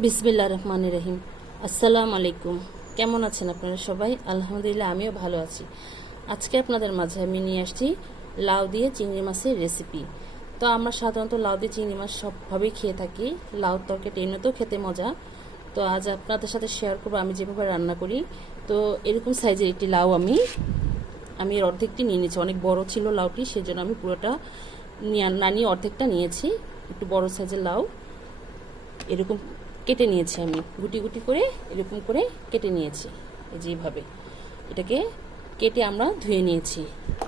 বিসমিল্লাহির রহমানির রহিম। আসসালামু আলাইকুম। কেমন আছেন আপনারা সবাই? আলহামদুলিল্লাহ, আমিও ভালো আছি। আজকে আপনাদের মাঝে আমি নিয়ে আসছি লাউ দিয়ে চিংড়ি মাছের রেসিপি। তো আমরা সাধারণত লাউ দিয়ে চিংড়ি মাছ সবভাবেই খেয়ে থাকি। লাউ তরকারিটা এমনিতেও খেতে মজা। তো আজ আপনাদের সাথে শেয়ার করবো আমি যেভাবে রান্না করি। তো এরকম সাইজের একটি লাউ আমি এর অর্ধেকটি নিয়ে নিয়েছি। অনেক বড় ছিল লাউটি, সেজন্য আমি পুরোটা না নিয়ে অর্ধেকটা নিয়েছি। একটু বড় সাইজের লাউ এরকম কেটে নিয়েছি, আমি গুটি গুটি করে এরকম করে কেটে নিয়েছি। এই যেভাবে এটাকে কেটে আমরা ধুয়ে নিয়েছি।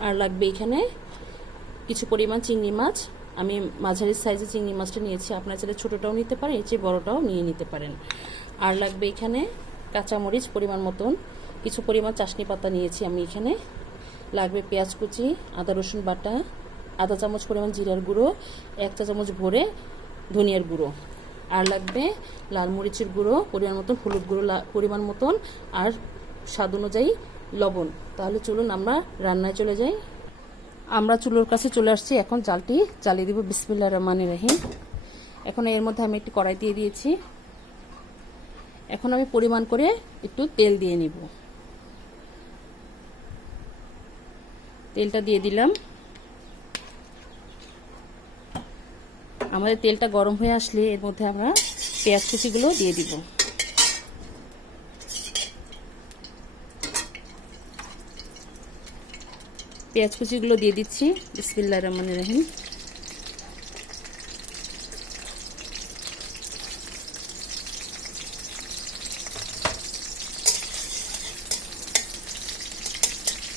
আর লাগবে এখানে কিছু পরিমাণ চিংড়ি মাছ। আমি মাঝারি সাইজের চিংড়ি মাছটা নিয়েছি, আপনারা চাইলে ছোটোটাও নিতে পারেন, এর চেয়ে বড়োটাও নিয়ে নিতে পারেন। আর লাগবে এখানে কাঁচামরিচ পরিমাণ মতন, কিছু পরিমাণ চাশনি পাতা নিয়েছি আমি এখানে। লাগবে পেঁয়াজ কুচি, আদা রসুন বাটা, আধা চামচ পরিমাণ জিরার গুঁড়ো, 1 চা চামচ ভরে ধনিয়ার গুঁড়ো। আর লাগবে লাল মরিচের গুঁড়ো পরিমাণ মতন, হলুদ গুঁড়ো পরিমাণ মতন, আর স্বাদ অনুযায়ী লবণ। তাহলে চলুন আমরা রান্নায় চলে যাই। আমরা চুলোর কাছে চলে আসছি, এখন জালটি জ্বালিয়ে দিব। বিসমিল্লাহির রহমানির রহিম। এখন এর মধ্যে আমি একটু কড়াই দিয়ে দিয়েছি। এখন আমি পরিমাণ করে একটু তেল দিয়ে নিব। তেলটা দিয়ে দিলাম। আমাদের তেলটা গরম হয়ে আসলে এর মধ্যে আমরা পেঁয়াজ কুচিগুলো দিয়ে দিব। পেঁয়াজ কুচিগুলো দিয়ে দিচ্ছি। বিসমিল্লাহির রহমানির রহিম।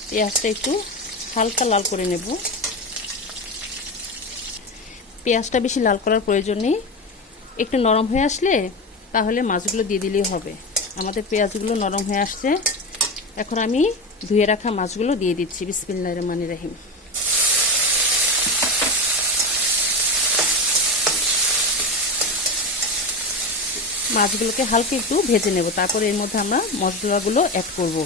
পেঁয়াজটা একটু হালকা লাল করে নেব। পেঁয়াজটা বেশি লাল করার প্রয়োজন নেই, একটু নরম হয়ে আসলে তাহলে মাছগুলো দিয়ে দিলেই হবে। আমাদের পেঁয়াজগুলো নরম হয়ে আসছে, এখন আমি ধুয়ে রাখা মাছগুলো দিয়ে দিচ্ছি। বিসমিল্লাহির রহমানির রহিম। মাছগুলোকে হালকা একটু ভেজে নেব, তারপরে এর মধ্যে আমরা মশলাগুলো অ্যাড করব।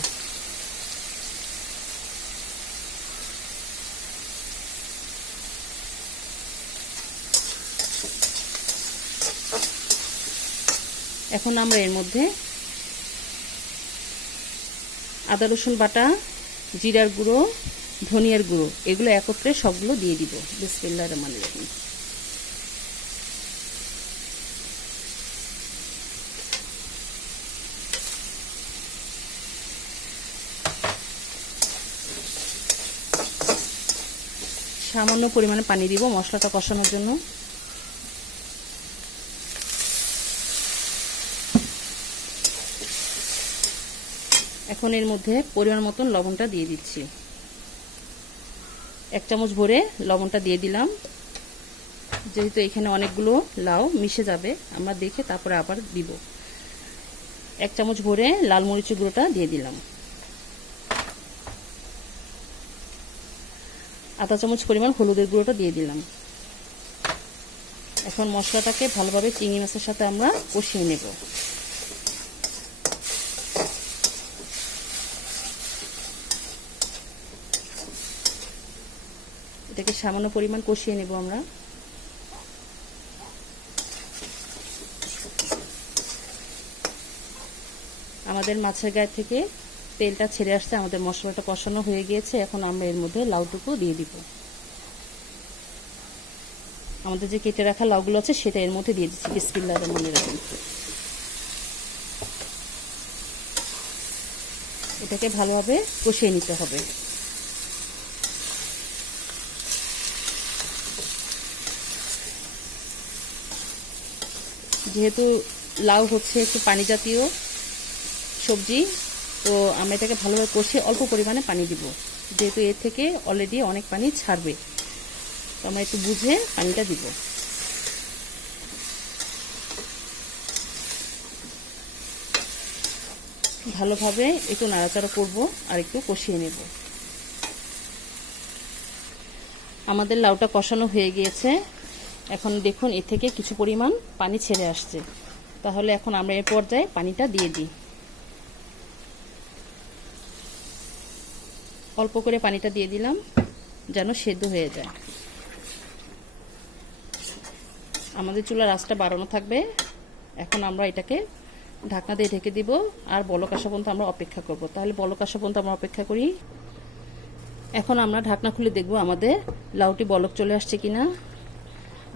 এখন আমরা এর মধ্যে আদা রসুন বাটা, জিরার গুঁড়ো, ধনিয়ার গুঁড়ো এগুলো একত্রে সবগুলো দিয়ে দিব। বিসমিল্লাহির রহমানির রহিম। সামান্য পরিমাণে পানি দিব মশলাটা কষানোর জন্য। এখন এর মধ্যে পরিমাণ মতন লবণটা দিয়ে দিচ্ছি। 1 চামচ ভরে লবণটা দিয়ে দিলাম। যেহেতু এখানে অনেকগুলো লাউ মিশে যাবে, আমরা দেখে তারপরে আবার দিব। 1 চামচ ভরে লাল মরিচের গুঁড়োটা দিয়ে দিলাম। আধা চামচ পরিমাণ হলুদের গুঁড়োটা দিয়ে দিলাম। এখন মশলাটাকে ভালোভাবে চিংড়ি মাছের সাথে আমরা কষিয়ে নেব। এটাকে সামান্য পরিমাণ কষিয়ে নেব আমরা। আমাদের মাছের গায়ে থেকে তেলটা ছেড়ে আসছে, আমাদের মশলাটা কষানো হয়ে গিয়েছে। এখন আমরা এর মধ্যে লাউটুকু দিয়ে দিব। আমাদের যে কেটে রাখা লাউগুলো আছে সেটা এর মধ্যে দিয়ে দিচ্ছি। বিসমিল্লাহির রহমানির রহিম। এটাকে ভালোভাবে কষিয়ে নিতে হবে। যেহেতু লাউ হচ্ছে একটু পানি জাতীয় সবজি, তো আমরা এটাকে ভালোভাবে কষিয়ে অল্প পরিমাণে পানি দিব, যেহেতু এর থেকে অলরেডি অনেক পানি ছাড়বে। তো আমরা একটু বুঝে পানিটা দিব। ভালোভাবে একটু নাড়াচাড়া করব আর একটু কষিয়ে নেব। আমাদের লাউটা কষানো হয়ে গিয়েছে। এখন দেখুন এর থেকে কিছু পরিমাণ পানি ছেড়ে আসছে। তাহলে এখন আমরা এর পর্যায়ে পানিটা দিয়ে দিই। অল্প করে পানিটা দিয়ে দিলাম যেন সেদ্ধ হয়ে যায়। আমাদের চুলার আঁচটা বাড়ানো থাকবে। এখন আমরা এটাকে ঢাকনা দিয়ে ঢেকে দিব আর বলক আসা পর্যন্ত আমরা অপেক্ষা করব। তাহলে বলক আসা পর্যন্ত আমরা অপেক্ষা করি। এখন আমরা ঢাকনা খুলে দেখব আমাদের লাউটি বলক চলে আসছে কিনা।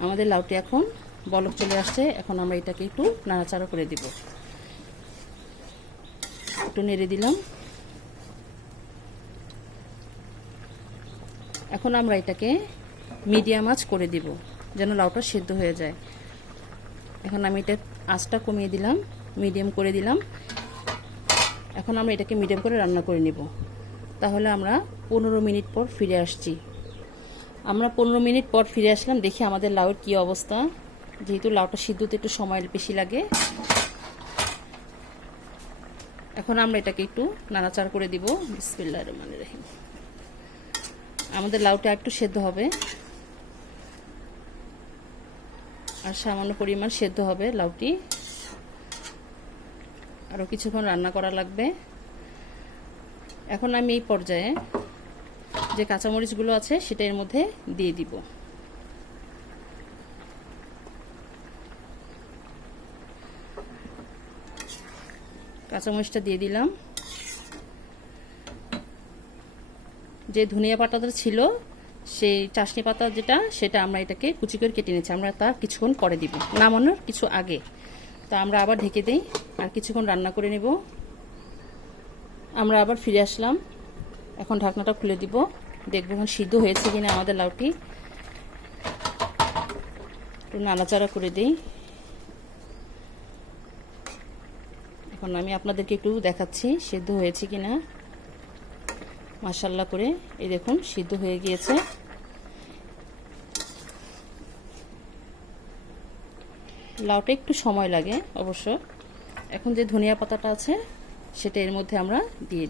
আমাদের লাউটি এখন বলক চলে আসছে। এখন আমরা এটাকে একটু নাড়াচাড়া করে দিব। একটু নেড়ে দিলাম। এখন আমরা এটাকে মিডিয়াম আঁচ করে দিব যেন লাউটা সেদ্ধ হয়ে যায়। এখন আমি এটা আঁচটা কমিয়ে দিলাম, মিডিয়াম করে দিলাম। এখন আমরা এটাকে মিডিয়াম করে রান্না করে নিব। তাহলে আমরা 15 মিনিট পর ফিরে আসছি। আমরা 15 মিনিট পর ফিরে আসলাম। দেখি আমাদের লাউয়ের কী অবস্থা। যেহেতু লাউটা সিদ্ধতে একটু সময় বেশি লাগে, এখন আমরা এটাকে একটু নাড়াচাড়া করে দিব। বিসমিল্লাহির রহমানির রহিম। আমাদের লাউটা একটু সেদ্ধ হবে আর সামান্য পরিমাণ সেদ্ধ হবে লাউটি। আরও কিছুক্ষণ রান্না করা লাগবে। এখন আমি এই পর্যায়ে যে কাঁচামরিচগুলো আছে সেটা এর মধ্যে দিয়ে দিব। কাঁচামরিচটা দিয়ে দিলাম। যে ধনিয়া পাতাটা ছিল সেই চাশনি পাতা যেটা, সেটা আমরা এটাকে কুচি করে কেটে নিচ্ছি। আমরা তা কিছুক্ষণ পরে দিব, নামানোর কিছু আগে। তা আমরা আবার ঢেকে দিই আর কিছুক্ষণ রান্না করে নেব। আমরা আবার ফিরে আসলাম। এখন ঢাকনাটা খুলে দিব, দেখব এখন সিদ্ধ হয়েছে কিনা আমাদের লাউটি। একটু নাড়াচাড়া করে দিই। এখন আমি আপনাদেরকে একটু দেখাচ্ছি সিদ্ধ হয়েছে কিনা। মাশাআল্লাহ করে এই দেখুন সিদ্ধ হয়ে গিয়েছে। লাউটা একটু সময় লাগে অবশ্য। এখন যে ধনিয়া পাতাটা আছে সেটা এর মধ্যে আমরা দিয়ে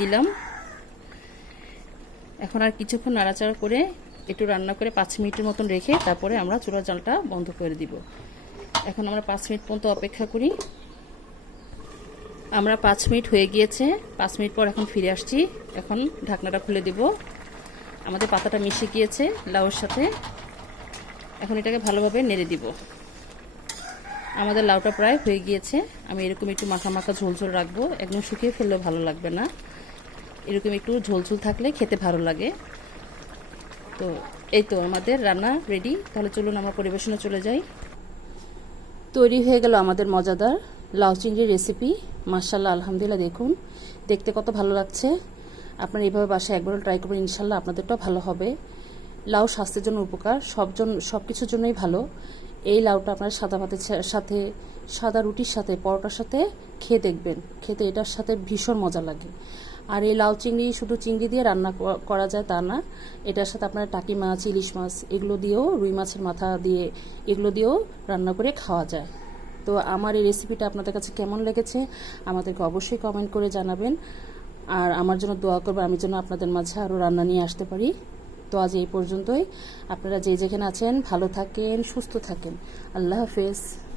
দিলাম। এখন আর কিছুক্ষণ নাড়াচাড়া করে একটু রান্না করে 5 মিনিটের মতন রেখে তারপরে আমরা চুলার জালটা বন্ধ করে দিব। এখন আমরা 5 মিনিট পর্যন্ত অপেক্ষা করি। আমরা 5 মিনিট হয়ে গিয়েছে। 5 মিনিট পর এখন ফিরে আসছি। এখন ঢাকনাটা খুলে দিব। আমাদের পাতাটা মিশে গিয়েছে লাউয়ের সাথে। এখন এটাকে ভালোভাবে নেড়ে দিব। আমাদের লাউটা প্রায় হয়ে গিয়েছে। আমি এরকম একটু মাখা মাখা ঝোলঝোল রাখবো, একদম শুকিয়ে ফেললেও ভালো লাগবে না। এরকম একটু ঝোলঝোল থাকলে খেতে ভালো লাগে। তো এই তো আমাদের রান্না রেডি। তাহলে চলুন আমরা পরিবেশনে চলে যাই। তৈরি হয়ে গেল আমাদের মজাদার লাউ চিংড়ির রেসিপি। মাশাআল্লাহ, আলহামদুলিল্লাহ। দেখুন দেখতে কত ভালো লাগছে। আপনারা এইভাবে বাসায় একবার ট্রাই করবেন, ইনশাল্লাহ আপনাদেরটাও ভালো হবে। লাউ স্বাস্থ্যের জন্য উপকার, সব কিছুর জন্যই ভালো। এই লাউটা আপনারা সাদা ভাতের সাথে, সাদা রুটির সাথে, পরোটার সাথে খেয়ে দেখবেন। খেতে এটার সাথে ভীষণ মজা লাগে। আর এই লাউ চিংড়ি শুধু চিংড়ি দিয়ে রান্না করা যায় তা না, এটার সাথে আপনারা টাকি মাছ, ইলিশ মাছ এগুলো দিয়েও, রুই মাছের মাথা দিয়ে এগুলো দিয়েও রান্না করে খাওয়া যায়। তো আমার এই রেসিপিটা আপনাদের কাছে কেমন লেগেছে আমাদেরকে অবশ্যই কমেন্ট করে জানাবেন। আর আমার জন্য দোয়া করবেন, আমি যেন আপনাদের মাঝে আরও রান্না নিয়ে আসতে পারি। তো আজ এই পর্যন্তই। আপনারা যে যেখানে আছেন ভালো থাকেন, সুস্থ থাকেন। আল্লাহ হাফেজ।